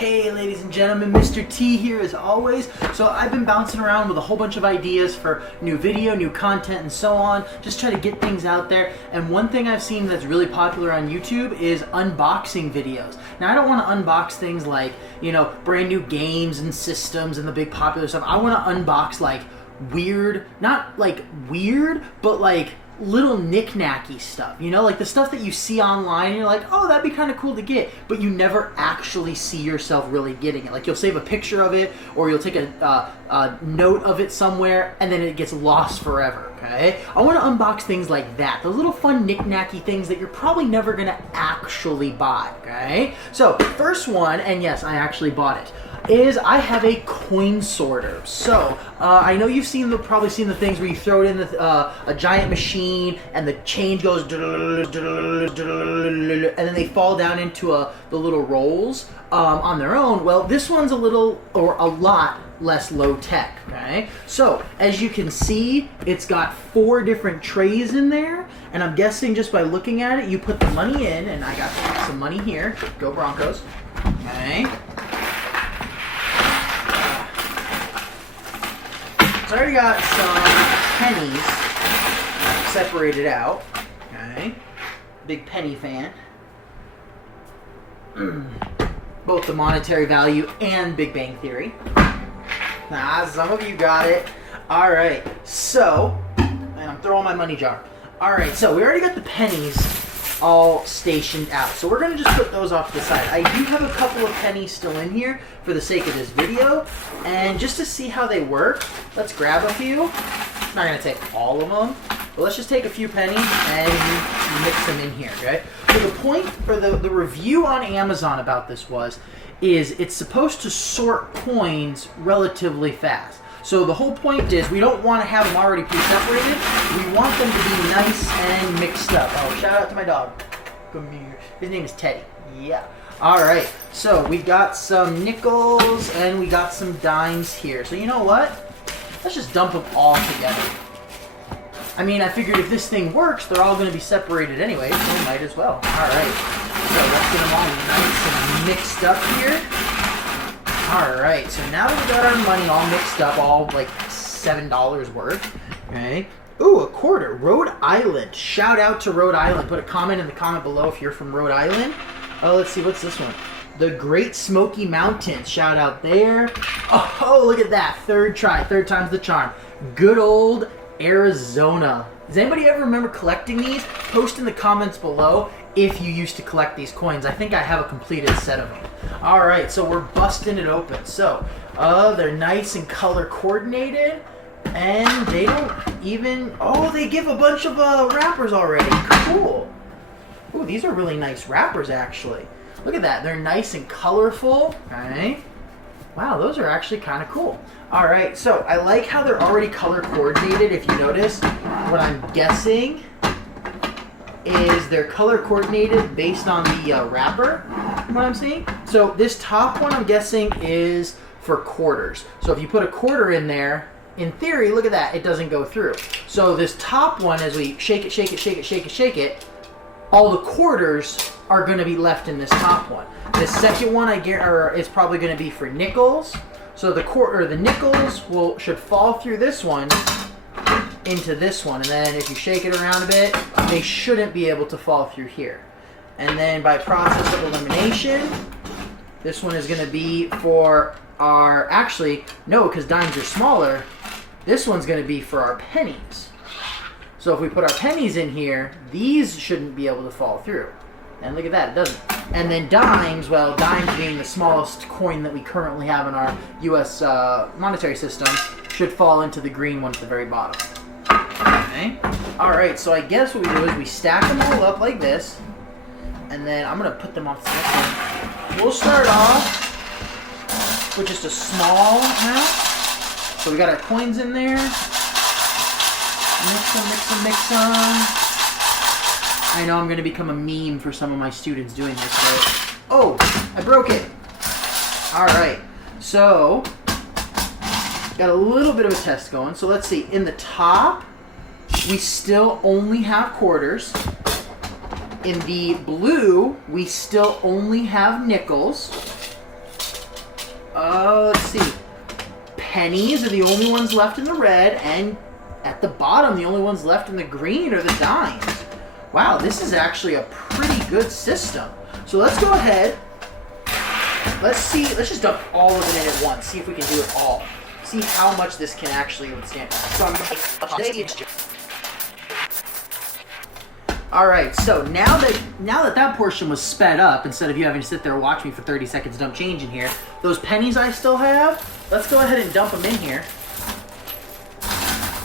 Hey ladies and gentlemen, Mr. T here as always. So I've been bouncing around with a whole bunch of ideas for new video, new content, and so on. Just try to get things out there. And one thing I've seen that's really popular on YouTube is unboxing videos. Now I don't want to unbox things like, you know, brand new games and systems and the big popular stuff. I want to unbox like weird, not like weird, but like little knick-knacky stuff, you know, like the stuff that you see online and you're like, oh, that'd be kind of cool to get, but you never actually see yourself really getting it. Like you'll save a picture of it or you'll take a note of it somewhere and then it gets lost forever, okay? I want to unbox things like that, those little fun knick-knacky things that you're probably never going to actually buy, okay? So first one, and yes, I actually bought it, is I have a coin sorter. So I know you've probably seen the things where you throw it in a giant machine and the change goes and then they fall down into the little rolls on their own. Well, this one's a lot less low tech, okay? So as you can see, it's got 4 different trays in there, and I'm guessing just by looking at it, you put the money in, and I got some money here. Go Broncos. Okay. So I already got some pennies separated out. Okay. Big penny fan. Both the monetary value and Big Bang Theory. Nah, some of you got it. Alright, so, and I'm throwing my money jar. Alright, so we already got the pennies all stationed out. So we're going to just put those off to the side. I do have a couple of pennies still in here for the sake of this video. And just to see how they work, let's grab a few. I'm not going to take all of them, but let's just take a few pennies and mix them in here, okay? So the point for the review on Amazon about this is it's supposed to sort coins relatively fast. So the whole point is we don't want to have them already pre-separated. We want them to be nice and mixed up. Oh, shout out to my dog. Come here. His name is Teddy. Yeah. All right. So we got some nickels and we got some dimes here. So you know what? Let's just dump them all together. I mean, I figured if this thing works, they're all going to be separated anyway, so we might as well. All right. So let's get them all nice and mixed up here. Alright, so now that we got our money all mixed up, all like $7 worth, okay. Ooh, a quarter, Rhode Island. Shout out to Rhode Island. Put a comment in the comment below if you're from Rhode Island. Oh, let's see, what's this one? The Great Smoky Mountains. Shout out there. Oh, look at that. Third try, third time's the charm. Good old Arizona. Does anybody ever remember collecting these? Post in the comments below if you used to collect these coins. I think I have a completed set of them. Alright, so we're busting it open. So, they're nice and color coordinated, and they don't even, oh, they give a bunch of wrappers already. Cool. Ooh, these are really nice wrappers, actually. Look at that, they're nice and colorful. Okay. Wow, those are actually kind of cool. Alright, so I like how they're already color coordinated. If you notice, what I'm guessing is they're color coordinated based on the wrapper, what I'm seeing. So this top one I'm guessing is for quarters. So if you put a quarter in there, in theory, look at that, it doesn't go through. So this top one, as we shake it, shake it, shake it, shake it, shake it, all the quarters are going to be left in this top one. The second one is probably going to be for nickels. So the nickels should fall through this one into this one, and then if you shake it around a bit, they shouldn't be able to fall through here. And then by process of elimination, this one is going to be for our, actually, no, because dimes are smaller, this one's going to be for our pennies. So if we put our pennies in here, these shouldn't be able to fall through. And look at that, it doesn't. And then dimes, well, dimes being the smallest coin that we currently have in our U.S. monetary system, should fall into the green one at the very bottom. Okay. Alright, so I guess what we do is we stack them all up like this, and then I'm going to put them off the next one. We'll start off with just a small amount. So we got our coins in there. Mix them, mix them, mix them. I know I'm going to become a meme for some of my students doing this, but... Oh! I broke it! Alright, so... got a little bit of a test going. So let's see. In the top, we still only have quarters. In the blue, we still only have nickels. Let's see. Pennies are the only ones left in the red, and at the bottom, the only ones left in the green are the dimes. Wow, this is actually a pretty good system. So let's go ahead. Let's see. Let's just dump all of it in at once. See if we can do it all. See how much this can actually withstand. All right. So now that portion was sped up, instead of you having to sit there and watch me for 30 seconds dump change in here, those pennies I still have, let's go ahead and dump them in here.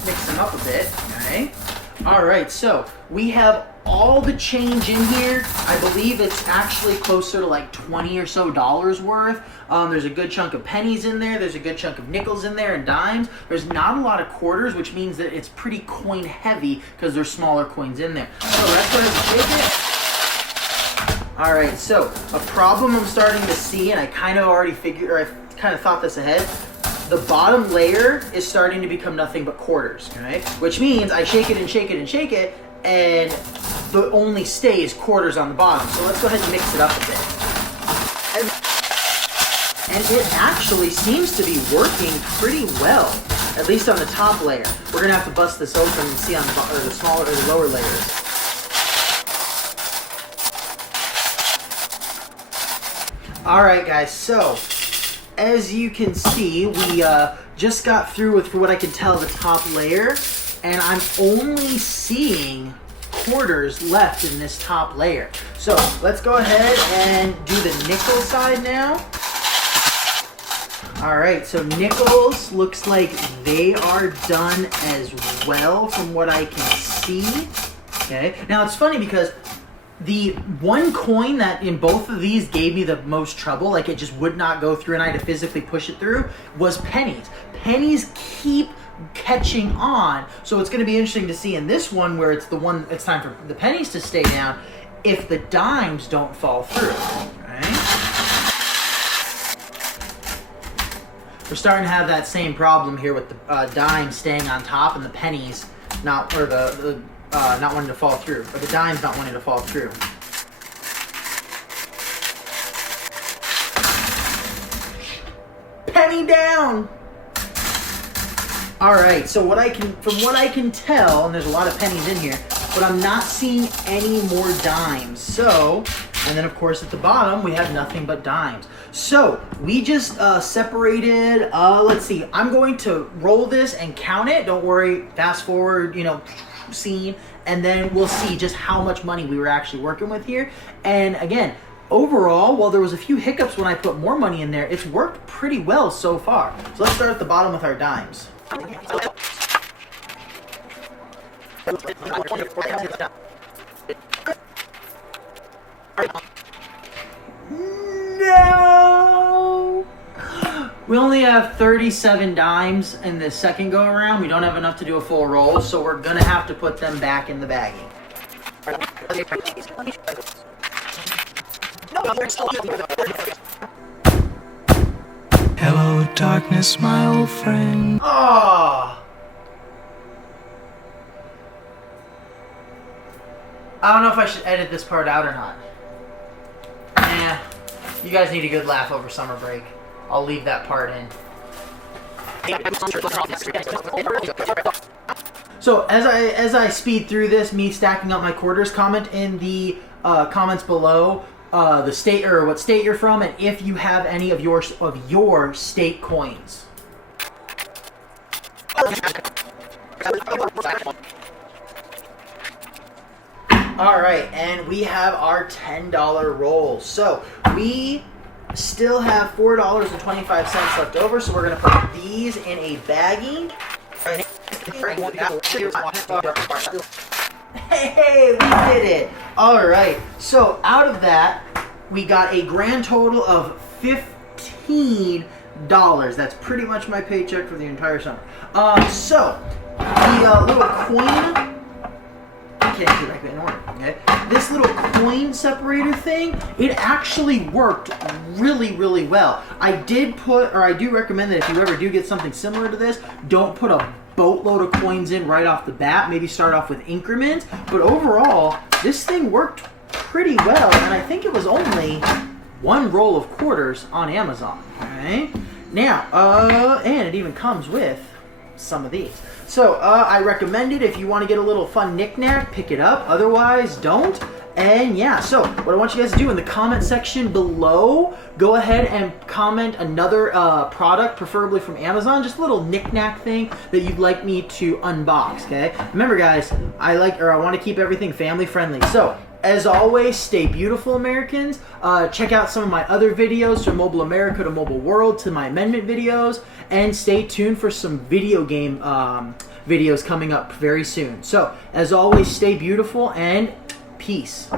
Mix them up a bit. Okay. All right. So we have all the change in here. I believe it's actually closer to like $20 or so worth. There's a good chunk of pennies in there. There's a good chunk of nickels in there and dimes. There's not a lot of quarters, which means that it's pretty coin heavy because there's smaller coins in there. So let's go ahead and shake it. All right, so a problem I'm starting to see, and I kind of already figured, or I kind of thought this ahead. The bottom layer is starting to become nothing but quarters, okay? Which means I shake it and shake it and shake it, and the only stays quarters on the bottom. So let's go ahead and mix it up a bit. And it actually seems to be working pretty well, at least on the top layer. We're gonna have to bust this open and see on the smaller or the lower layers. All right, guys. So as you can see, we just got through with, for what I can tell, the top layer, and I'm only seeing quarters left in this top layer. So let's go ahead and do the nickel side now. All right, so nickels looks like they are done as well from what I can see. Okay, now it's funny because the one coin that in both of these gave me the most trouble, like it just would not go through and I had to physically push it through, was pennies. Pennies keep catching on, so it's going to be interesting to see in this one where it's time for the pennies to stay down if the dimes don't fall through. Okay? We're starting to have that same problem here with the dimes staying on top and the pennies not wanting to fall through, or the dimes not wanting to fall through. Penny down. All right, so from what I can tell, and there's a lot of pennies in here, but I'm not seeing any more dimes. So, and then of course at the bottom we have nothing but dimes. So we just separated. Let's see. I'm going to roll this and count it. Don't worry. Fast forward. Scene, and then we'll see just how much money we were actually working with here. And again, overall, while there was a few hiccups when I put more money in there, it's worked pretty well so far. So let's start at the bottom with our dimes. No! We only have 37 dimes in the second go around. We don't have enough to do a full roll, so we're gonna have to put them back in the baggie. Hello, darkness, my old friend. Oh! I don't know if I should edit this part out or not. You guys need a good laugh over summer break. I'll leave that part in. So as I speed through this, me stacking up my quarters, comment in the comments below the state or what state you're from, and if you have any of your state coins. All right, and we have our $10 roll. So we still have $4.25 left over, so we're gonna put these in a baggie. Hey, we did it! All right, so out of that, we got a grand total of $15. That's pretty much my paycheck for the entire summer. So the little coin. Can't get back in order, okay? This little coin separator thing, it actually worked really, really well. I do recommend that if you ever do get something similar to this, don't put a boatload of coins in right off the bat. Maybe start off with increments. But overall, this thing worked pretty well, and I think it was only one roll of quarters on Amazon. Okay. Now, and it even comes with some of these. So I recommend it if you want to get a little fun knick-knack, pick it up. Otherwise, don't. And yeah, so what I want you guys to do in the comment section below, go ahead and comment another product, preferably from Amazon, just a little knick-knack thing that you'd like me to unbox, okay? Remember guys, I want to keep everything family friendly. So, as always, stay beautiful, Americans. Check out some of my other videos, from Mobile America to Mobile World to my amendment videos, and stay tuned for some video game videos coming up very soon. So, as always, stay beautiful and peace.